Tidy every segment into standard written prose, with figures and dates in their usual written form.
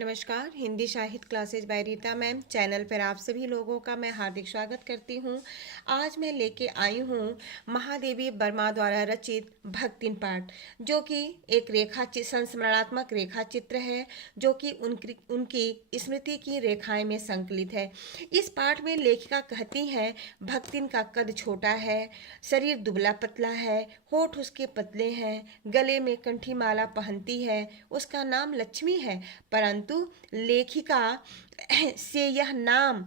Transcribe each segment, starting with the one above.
नमस्कार। हिंदी साहित्य classes by Rita ma'am channel पर आप सभी लोगों का मैं हार्दिक स्वागत करती हूँ। आज मैं लेके आई हूँ महादेवी वर्मा द्वारा रचित भक्तिन पाठ, जो कि एक संस्मरणात्मक रेखा चित्र है, जो कि उनकी स्मृति की रेखाएं में संकलित है। इस पाठ में लेखिका कहती है, भक्तिन का कद छोटा है, शरीर दुबला पतला है, होठ उसके पतले हैं, गले में कंठी माला पहनती है, उसका नाम लक्ष्मी है। परंतु लेखिका से यह नाम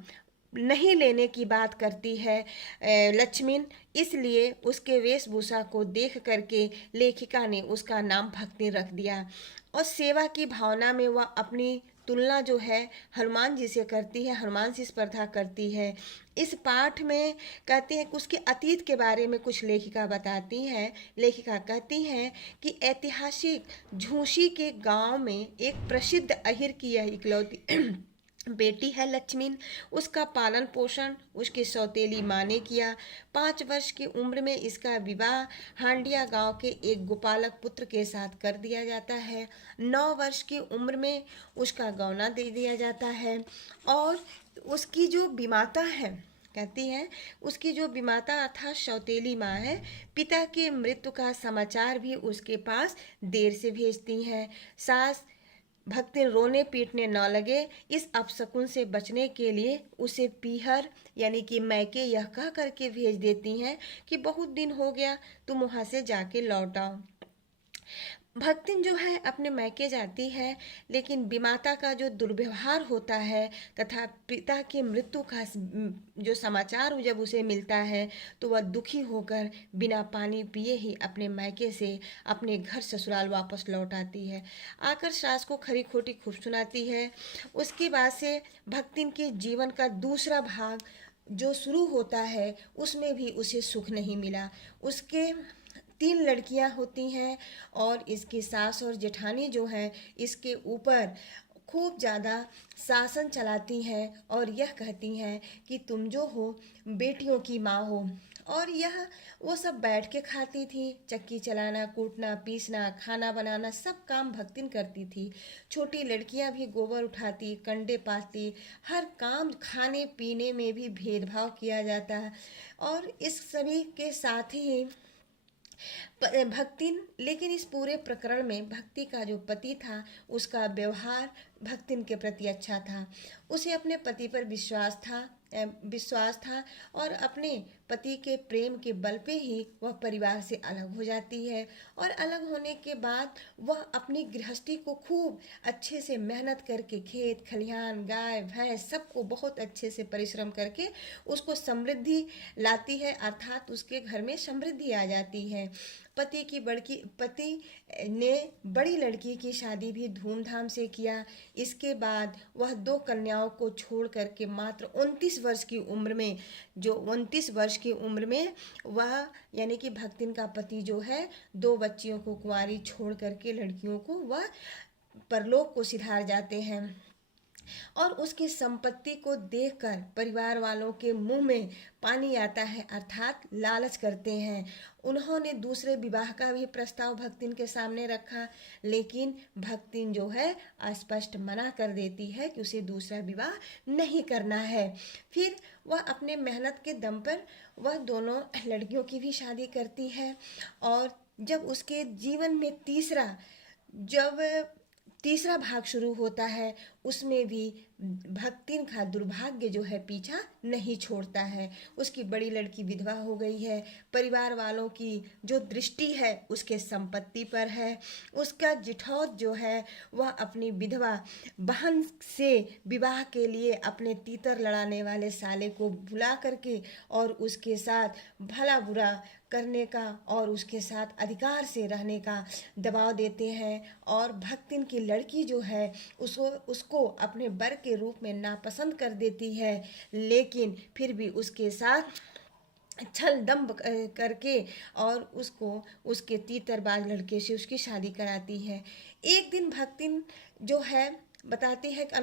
नहीं लेने की बात करती है लक्ष्मीन। इसलिए उसके वेशभूषा को देख करके लेखिका ने उसका नाम भक्ति रख दिया। और सेवा की भावना में वह अपनी तुलना जो है हनुमान जी से करती है, हनुमान से स्पर्धा करती है। इस पाठ में कहते हैं कि उसके अतीत के बारे में कुछ लेखिका बताती हैं। लेखिका कहती हैं कि ऐतिहासिक झूंसी के गांव में एक प्रसिद्ध अहिर की यह इकलौती बेटी है लक्ष्मीन। उसका पालन पोषण उसकी सौतेली माँ ने किया। 5 वर्ष की उम्र में इसका विवाह हांडिया गांव के एक गोपालक पुत्र के साथ कर दिया जाता है। 9 वर्ष की उम्र में उसका गौना दे दिया जाता है। और उसकी जो बीमाता है, कहती हैं उसकी जो बीमाता अर्थात सौतेली माँ है, पिता के मृत्यु का समाचार भी उसके पास देर से भेजती हैं। सास भक्ति रोने पीटने न लगे, इस अपशकुन से बचने के लिए उसे पीहर यानी कि मैके यह कह करके भेज देती हैं कि बहुत दिन हो गया, तुम वहाँ से जाके लौट आओ। भक्तिन जो है अपने मैके जाती है, लेकिन बीमाता का जो दुर्व्यवहार होता है तथा पिता की मृत्यु का जो समाचार जब उसे मिलता है, तो वह दुखी होकर बिना पानी पिए ही अपने मैके से अपने घर ससुराल वापस लौट आती है। आकर सास को खरी खोटी खूब सुनाती है। उसके बाद से भक्तिन के जीवन का दूसरा भाग जो शुरू होता है, उसमें भी उसे सुख नहीं मिला। उसके 3 लड़कियां होती हैं और इसकी सास और जेठानी जो हैं इसके ऊपर खूब ज़्यादा शासन चलाती हैं और यह कहती हैं कि तुम जो हो बेटियों की माँ हो। और यह वो सब बैठ के खाती थी। चक्की चलाना, कूटना, पीसना, खाना बनाना सब काम भक्तिन करती थी। छोटी लड़कियां भी गोबर उठाती, कंडे पाती, हर काम खाने पीने में भी भेदभाव किया जाता है। और इस सभी के साथ ही भक्तिन, लेकिन इस पूरे प्रकरण में भक्ति का जो पति था उसका व्यवहार भक्तिन के प्रति अच्छा था। उसे अपने पति पर विश्वास था और अपने पति के प्रेम के बल पे ही वह परिवार से अलग हो जाती है। और अलग होने के बाद वह अपनी गृहस्थी को खूब अच्छे से मेहनत करके खेत खलिहान गाय भैंस सबको बहुत अच्छे से परिश्रम करके उसको समृद्धि लाती है, अर्थात उसके घर में समृद्धि आ जाती है। पति ने बड़ी लड़की की शादी भी धूमधाम से किया। इसके बाद वह 2 कन्याओं को छोड़ करके मात्र 29 वर्ष की उम्र में, जो 29 वर्ष की उम्र में वह यानी कि भक्तिन का पति जो है 2 बच्चियों को कुंवारी छोड़ करके लड़कियों को वह परलोक को सिधार जाते हैं। और उसकी संपत्ति को देखकर परिवार वालों के मुंह में पानी आता है, अर्थात लालच करते हैं। उन्होंने दूसरे विवाह का भी प्रस्ताव भक्तिन के सामने रखा, लेकिन भक्तिन जो है स्पष्ट मना कर देती है कि उसे दूसरा विवाह नहीं करना है। फिर वह अपने मेहनत के दम पर वह दोनों लड़कियों की भी शादी करती है। और जब उसके जीवन में जब तीसरा भाग शुरू होता है, उसमें भी भक्तिन का दुर्भाग्य जो है पीछा नहीं छोड़ता है। उसकी बड़ी लड़की विधवा हो गई है। परिवार वालों की जो दृष्टि है उसके संपत्ति पर है। उसका जिठौत जो है वह अपनी विधवा बहन से विवाह के लिए अपने तीतर लड़ाने वाले साले को बुला करके और उसके साथ भला बुरा करने का और उसके साथ अधिकार से रहने का दबाव देते हैं। और भक्तिन की लड़की जो है उसको अपने बर के रूप में नापसंद कर देती है, लेकिन फिर भी उसके साथ छल दंभ करके और उसको उसके तीतरबाज लड़के से उसकी शादी कराती है। एक दिन भक्तिन जो है बताती है कि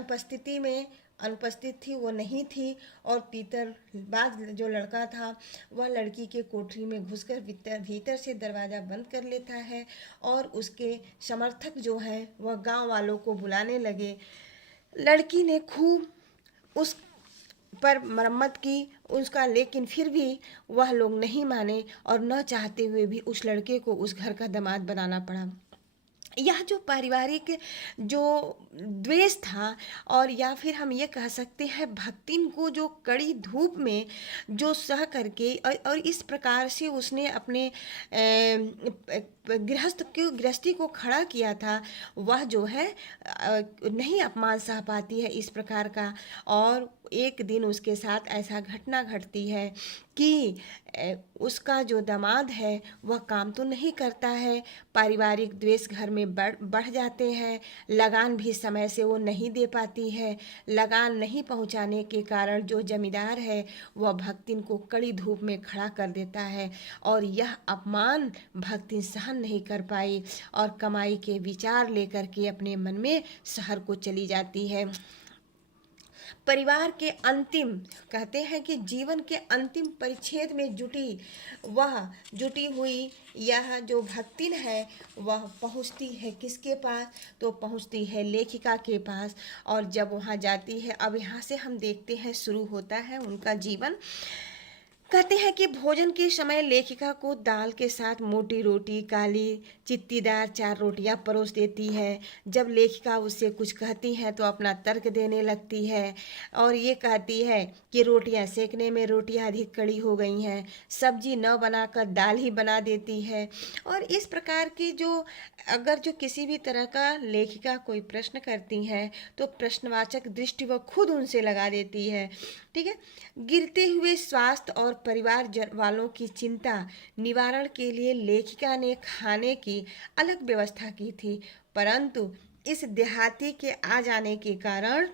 अनुपस्थित थी, वो नहीं थी। और तीतरबाज जो लड़का था वह लड़की के कोठरी में घुसकर भीतर से दरवाज़ा बंद कर लेता है। और उसके समर्थक जो हैं वह गांव वालों को बुलाने लगे। लड़की ने खूब उस पर मरम्मत की उसका, लेकिन फिर भी वह लोग नहीं माने और न चाहते हुए भी उस लड़के को उस घर का दामाद बनाना पड़ा। यह जो पारिवारिक जो द्वेष था, और या फिर हम ये कह सकते हैं भक्तिन को जो कड़ी धूप में जो सह करके और इस प्रकार से उसने अपने गृहस्थी को खड़ा किया था, वह जो है नहीं अपमान सह पाती है इस प्रकार का। और एक दिन उसके साथ ऐसा घटना घटती है कि उसका जो दामाद है वह काम तो नहीं करता है, पारिवारिक द्वेष घर में बढ़ जाते हैं, लगान भी समय से वो नहीं दे पाती है। लगान नहीं पहुंचाने के कारण जो जमींदार है वह भक्तिन को कड़ी धूप में खड़ा कर देता है, और यह अपमान भक्तिन सहन नहीं कर पाई और कमाई के विचार लेकर के अपने मन में शहर को चली जाती है। परिवार के अंतिम, कहते हैं कि जीवन के अंतिम परिच्छेद में जुटी हुई यह जो भक्तिन है वह पहुंचती है किसके पास, तो पहुंचती है लेखिका के पास। और जब वहां जाती है, अब यहाँ से हम देखते हैं शुरू होता है उनका जीवन। कहते हैं कि भोजन के समय लेखिका को दाल के साथ मोटी रोटी, काली चित्तीदार 4 रोटियां परोस देती है। जब लेखिका उससे कुछ कहती है तो अपना तर्क देने लगती है और ये कहती है कि रोटियां सेकने में रोटियां अधिक कड़ी हो गई हैं, सब्जी न बनाकर दाल ही बना देती है। और इस प्रकार की जो किसी भी तरह का लेखिका कोई प्रश्न करती हैं तो प्रश्नवाचक दृष्टि वह खुद उनसे लगा देती है। ठीक है। गिरते हुए स्वास्थ्य और परिवार वालों की चिंता निवारण के लिए लेखिका ने खाने की अलग व्यवस्था की थी, परंतु इस देहाती के आ जाने के कारण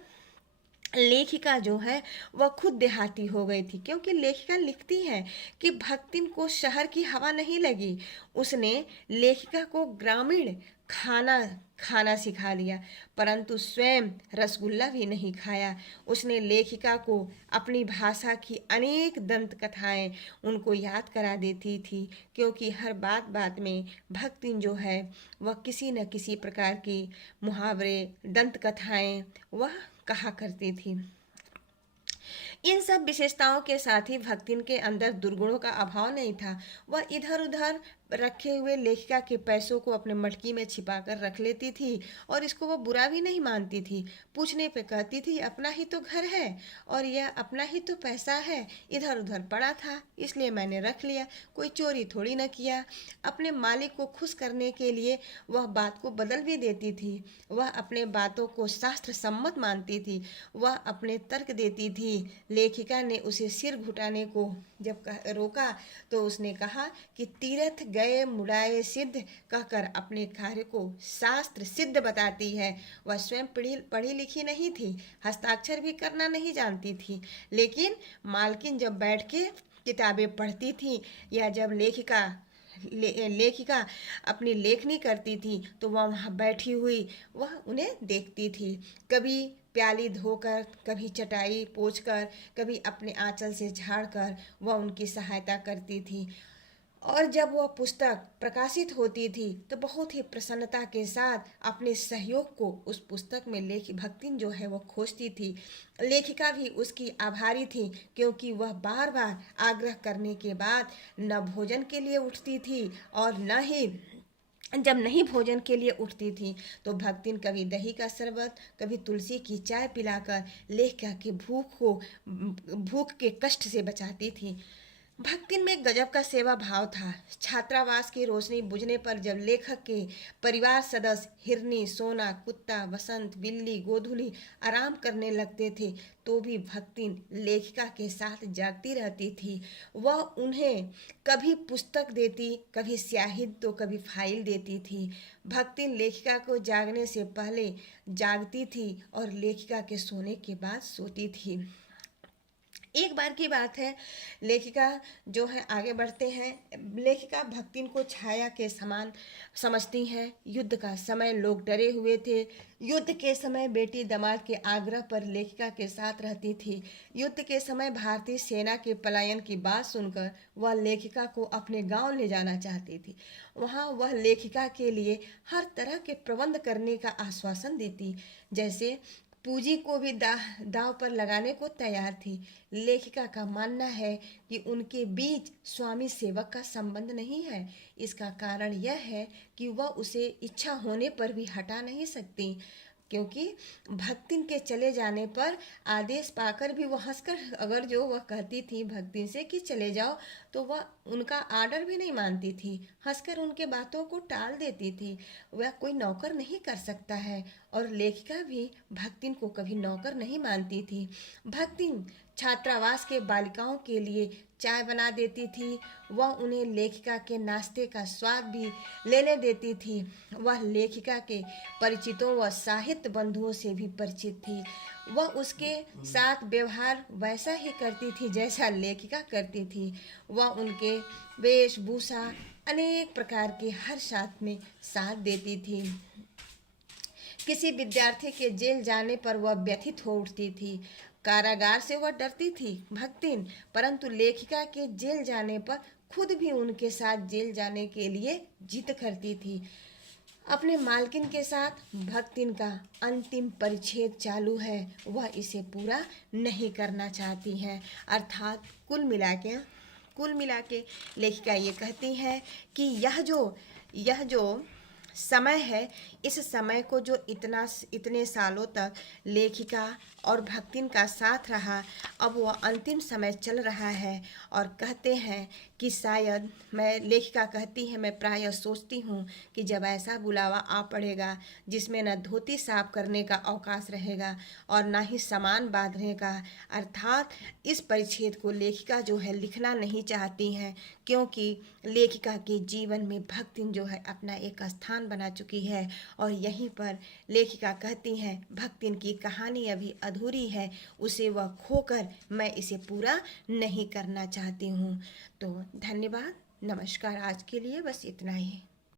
लेखिका जो है वह खुद देहाती हो गई थी। क्योंकि लेखिका लिखती है कि भक्तिन को शहर की हवा नहीं लगी, उसने लेखिका को ग्रामीण खाना खाना सिखा दिया, परंतु स्वयं रसगुल्ला भी नहीं खाया। उसने लेखिका को अपनी भाषा की अनेक दंत कथाएं उनको याद करा देती थी, क्योंकि हर बात बात में भक्तिन जो है वह किसी न किसी प्रकार की मुहावरे, दंत कथाएं वह कहा करती थी। इन सब विशेषताओं के साथ ही भक्तिन के अंदर दुर्गुणों का अभाव नहीं था। वह इधर उधर रखे हुए लेखिका के पैसों को अपने मटकी में छिपाकर रख लेती थी और इसको वो बुरा भी नहीं मानती थी। पूछने पे कहती थी अपना ही तो घर है और यह अपना ही तो पैसा है, इधर उधर पड़ा था इसलिए मैंने रख लिया, कोई चोरी थोड़ी न किया। अपने मालिक को खुश करने के लिए वह बात को बदल भी देती थी। वह अपने बातों को शास्त्र सम्मत मानती थी, वह अपने तर्क देती थी। लेखिका ने उसे सिर घुटाने को जब रोका तो उसने कहा कि तीर्थ गए मुड़ाए सिद्ध कहकर अपने कार्य को शास्त्र सिद्ध बताती है। वह स्वयं पढ़ी लिखी नहीं थी, हस्ताक्षर भी करना नहीं जानती थी, लेकिन मालकिन जब बैठ के किताबें पढ़ती थी या जब लेखिका अपनी लेखनी करती थी तो वह वहाँ बैठी हुई वह उन्हें देखती थी। कभी प्याली धोकर, कभी चटाई पोंछकर, कभी अपने आंचल से झाड़कर वह उनकी सहायता करती थी। और जब वह पुस्तक प्रकाशित होती थी तो बहुत ही प्रसन्नता के साथ अपने सहयोग को उस पुस्तक में भक्तिन जो है वह खोजती थी। लेखिका भी उसकी आभारी थी, क्योंकि वह बार बार आग्रह करने के बाद न भोजन के लिए उठती थी और न ही जब नहीं भोजन के लिए उठती थी तो भक्तिन कभी दही का शरबत, कभी तुलसी की चाय पिलाकर लेखिका की भूख के कष्ट से बचाती थी। भक्तिन में गजब का सेवा भाव था। छात्रावास की रोशनी बुझने पर जब लेखक के परिवार सदस्य हिरनी, सोना, कुत्ता, बसंत, बिल्ली, गोधुली आराम करने लगते थे तो भी भक्तिन लेखिका के साथ जागती रहती थी। वह उन्हें कभी पुस्तक देती, कभी स्याही तो कभी फाइल देती थी। भक्तिन लेखिका को जागने से पहले जागती थी और लेखिका के सोने के बाद सोती थी। एक बार की बात है, लेखिका जो है आगे बढ़ते हैं। लेखिका भक्तिन को छाया के समान समझती हैं। युद्ध का समय लोग डरे हुए थे। युद्ध के समय बेटी दामाद के आग्रह पर लेखिका के साथ रहती थी। युद्ध के समय भारतीय सेना के पलायन की बात सुनकर वह लेखिका को अपने गांव ले जाना चाहती थी। वहां वह लेखिका के लिए हर तरह के प्रबंध करने का आश्वासन देती, जैसे पूंजी को भी दांव पर लगाने को तैयार थी। लेखिका का मानना है कि उनके बीच स्वामी सेवक का संबंध नहीं है। इसका कारण यह है कि वह उसे इच्छा होने पर भी हटा नहीं सकती, क्योंकि भक्तिन के चले जाने पर आदेश पाकर भी वह हंसकर, अगर जो वह कहती थी भक्तिन से कि चले जाओ, तो वह उनका आर्डर भी नहीं मानती थी, हंसकर उनके बातों को टाल देती थी। वह कोई नौकर नहीं कर सकता है, और लेखिका भी भक्तिन को कभी नौकर नहीं मानती थी। भक्तिन छात्रावास के बालिकाओं के लिए चाय बना देती थी। वह उन्हें लेखिका के नाश्ते का स्वाद भी लेने देती थी। वह लेखिका के परिचितों व साहित्य बंधुओं से भी परिचित थी। वह उसके साथ व्यवहार वैसा ही करती थी जैसा लेखिका करती थी। वह उनके वेशभूषा अनेक प्रकार के हर साथ में साथ देती थी। किसी विद्यार्थी के जेल जाने पर वह व्यथित हो उठती थी। कारागार से वह डरती थी भक्तिन, परंतु लेखिका के जेल जाने पर खुद भी उनके साथ जेल जाने के लिए जिद करती थी। अपने मालकिन के साथ भक्तिन का अंतिम परिच्छेद चालू है। वह इसे पूरा नहीं करना चाहती हैं। अर्थात कुल मिला के लेखिका ये कहती है कि यह जो समय है, इस समय को जो इतने सालों तक लेखिका और भक्तिन का साथ रहा, अब वह अंतिम समय चल रहा है। और कहते हैं कि शायद, लेखिका कहती है, मैं प्रायः सोचती हूँ कि जब ऐसा बुलावा आ पड़ेगा जिसमें न धोती साफ करने का अवकाश रहेगा और ना ही सामान बांधने का, अर्थात इस परिच्छेद को लेखिका जो है लिखना नहीं चाहती हैं, क्योंकि लेखिका के जीवन में भक्तिन जो है अपना एक स्थान बना चुकी है। और यहीं पर लेखिका कहती हैं भक्तिन की कहानी अभी अधूरी है, उसे वह खोकर मैं इसे पूरा नहीं करना चाहती हूँ। तो धन्यवाद, नमस्कार। आज के लिए बस इतना ही।